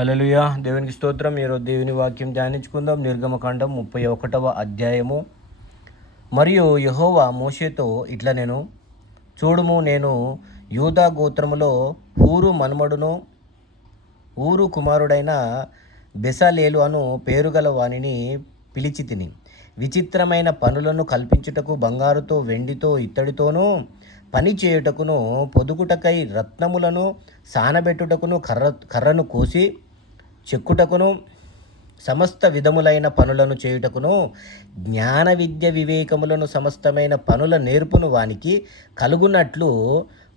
హల్లెలూయా. దేవునికి స్తోత్రం. ఈరోజు దేవుని వాక్యం ధ్యానించుకుందాం. నిర్గమకాండం 31వ అధ్యాయము. మరియు యెహోవా మోషేతో ఇట్లా నేను చూడుము, నేను యూదా గోత్రములో హూరు మనుమడును ఊరు కుమారుడైన బెసలేలు అను పేరుగల వానిని పిలిచి తిని, విచిత్రమైన పనులను కల్పించుటకు బంగారుతో వెండితో ఇత్తడితోనూ పని చేయుటకును పొదుగుటకై రత్నములను సానబెట్టుటకును కర్రను కోసి చెక్కుటకును సమస్త విధములైన పనులను చేయుటకును జ్ఞాన విద్య వివేకములను సమస్తమైన పనుల నేర్పును వానికి కలుగునట్లు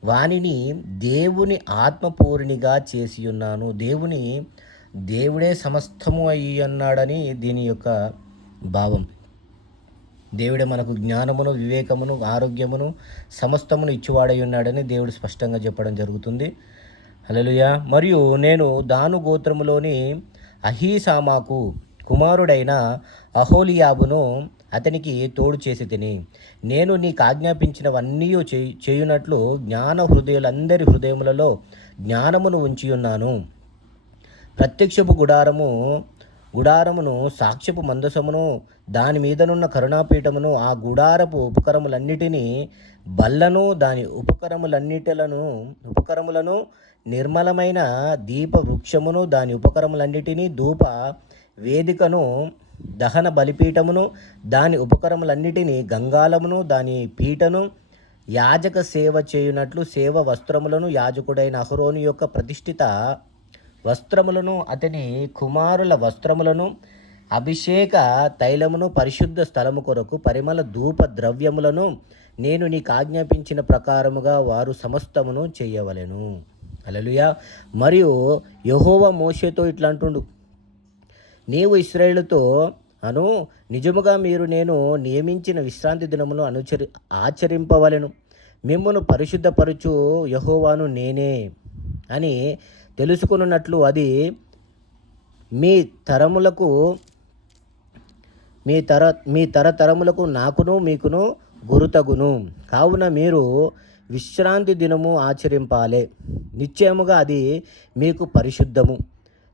వానిని దేవుని ఆత్మపూర్ణిగా చేసి ఉన్నాను. దేవుడే సమస్తము అయి అన్నాడని దీని యొక్క భావం. దేవుడే మనకు జ్ఞానమును, వివేకమును, ఆరోగ్యమును, సమస్తమును ఇచ్చివాడై ఉన్నాడని దేవుడు స్పష్టంగా చెప్పడం జరుగుతుంది. హల్లెలూయా. మరియు నేను దాను గోత్రములోని అహీసామాకు కుమారుడైన అహోలియాబును అతనికి తోడు చేసి తిని, నేను నీకు ఆజ్ఞాపించినవన్నీ చేయునట్లు జ్ఞాన హృదయులందరి హృదయములలో జ్ఞానమును ఉంచి ఉన్నాను. ప్రత్యక్షపు గుడారమును, సాక్ష్యపు మందసమును, దాని మీదనున్న కరుణాపీఠమును, ఆ గుడారపు ఉపకరములన్నిటినీ, బల్లను, దాని ఉపకరములను, నిర్మలమైన దీప వృక్షమును, దాని ఉపకరములన్నిటినీ, ధూప వేదికను, దహన బలిపీఠమును, దాని ఉపకరములన్నిటినీ, గంగాలమును, దాని పీటను, యాజక సేవ చేయునట్లు సేవ వస్త్రములను, యాజకుడైన అహరోను యొక్క ప్రతిష్ఠిత వస్త్రములను, అతని కుమారుల వస్త్రములను, అభిషేక తైలమును, పరిశుద్ధ స్థలము కొరకు పరిమళ ధూప ద్రవ్యములను నేను నీకు ఆజ్ఞాపించిన ప్రకారముగా వారు సమస్తమును చేయవలెను. హల్లెలూయా. మరియు యెహోవా మోషేతో ఇట్లా అంటుండు, నీవు ఇశ్రాయేలుతో అను, నిజముగా మీరు నేను నియమించిన విశ్రాంతి దినమును ఆచరింపవలెను. మిమ్మును పరిశుద్ధపరచు యెహోవాను నేనే అని తెలుసుకున్నట్లు అది మీ తరతరములకు నాకును మీకును గురుతగును. కావున మీరు విశ్రాంతి దినము ఆచరింపాలే. నిశ్చయముగా అది మీకు పరిశుద్ధము.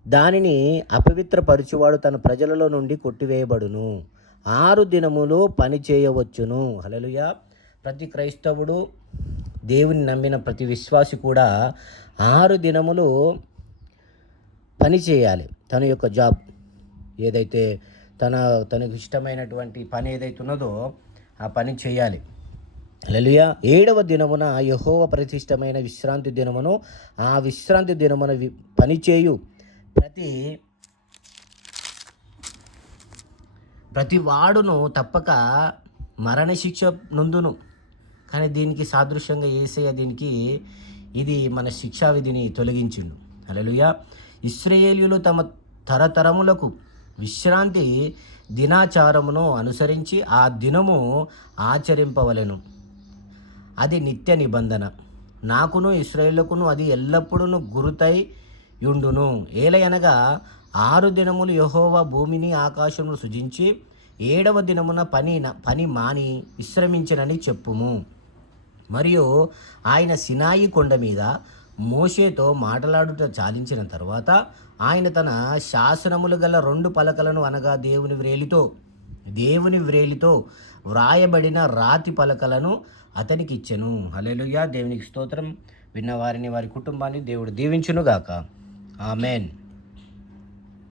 దానిని అపవిత్రపరచువాడు తన ప్రజలలో నుండి కొట్టివేయబడును. 6 దినములు పని చేయవచ్చును. హల్లెలూయా. ప్రతి క్రైస్తవుడు, దేవుని నమ్మిన ప్రతి విశ్వాసి కూడా 6 దినములు పని చేయాలి. తన యొక్క జాబ్ ఏదైతే తనకు ఇష్టమైనటువంటి పని ఏదైతే ఉన్నదో ఆ పని చేయాలి. హల్లెలూయా. 7వ దినమున యెహోవా ప్రతిష్టమైన విశ్రాంతి దినమును, ఆ విశ్రాంతి దినమున పని చేయు ప్రతి వాడును తప్పక మరణశిక్ష నొందును. కానీ దీనికి సాదృశ్యంగా యేసయ్య ఇది మన శిక్షా విధిని తొలగించిండు. హల్లెలూయా. ఇశ్రాయేలీయులు తమ తరతరములకు విశ్రాంతి దినాచారమును అనుసరించి ఆ దినము ఆచరింపవలెను. అది నిత్య నిబంధన. నాకును ఇశ్రాయేలుకును అది ఎల్లప్పుడూ గురుతై యుండును. ఏలయనగా 6 దినములు యెహోవా భూమిని ఆకాశమును సృజించి 7వ దినమున పని మాని విశ్రమించనని చెప్పుము. మరియు ఆయన సినాయి కొండ మీద మోషేతో మాట్లాడుట చాలించిన తర్వాత ఆయన తన శాసనములు గల 2 పలకలను, అనగా దేవుని వ్రేలితో వ్రాయబడిన రాతి పలకలను అతనికి ఇచ్చెను. హల్లెలూయా. దేవునికి స్తోత్రం. విన్నవారిని, వారి కుటుంబాన్ని దేవుడు దీవించునుగాక. ఆమెన్.